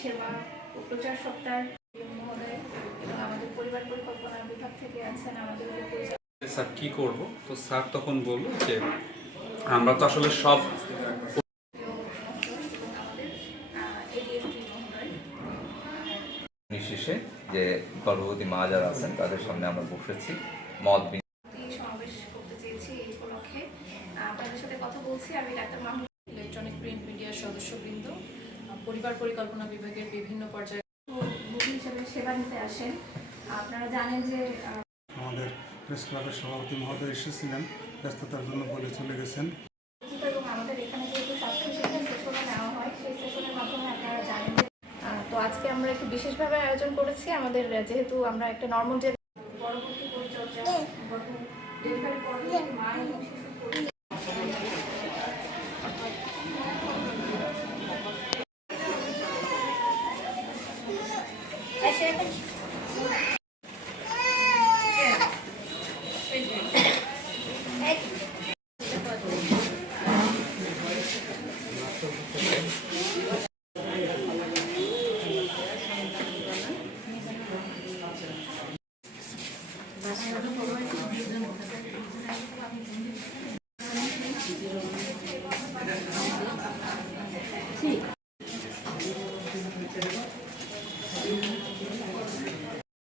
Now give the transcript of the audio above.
সেবা ও প্রচার সপ্তাহের মহোদয় এবং আমাদের পরিবার পরিকল্পনা বিভাগ থেকে আছেন আমাদের উপপরিচালক। স্যার কি করব, তো স্যার তখন বলল যে আমরা তো আসলে সব নির্বিশেষে যে গর্ভবতী মা যারা আছেন তাদের সামনে আমরা বসেছি মত সমাবেশ করতে চেয়েছি এই উপলক্ষে আপনাদের সাথে কথা বলছি। আমি ডাক্তার মাহমুদ, ইলেকট্রনিক প্রিন্ট মিডিয়ার সদস্যবৃন্দ, পরিবার পরিকল্পনা বিভাগের বিভিন্ন পর্যায়ে রোগী হিসেবে সেবা নিতে আসেন। আপনারা জানেন যে আমাদের প্রেস ক্লাবের সভাপতি মহোদয় এসেছিলেন, ব্যস্ততার জন্য বলে চলে গেছেন। এবং আমাদের এখানে যেহেতু স্বাস্থ্য শিক্ষা সেশনে নেওয়া হয়, সেই সেশনের মাধ্যমে আপনারা জানেন যে তো আজকে আমরা একটু বিশেষভাবে আয়োজন করেছি। আমাদের যেহেতু আমরা একটা নর্মাল যে পরবর্তী পরিচর্যা ডেলিভারি পর মা এবং শিশু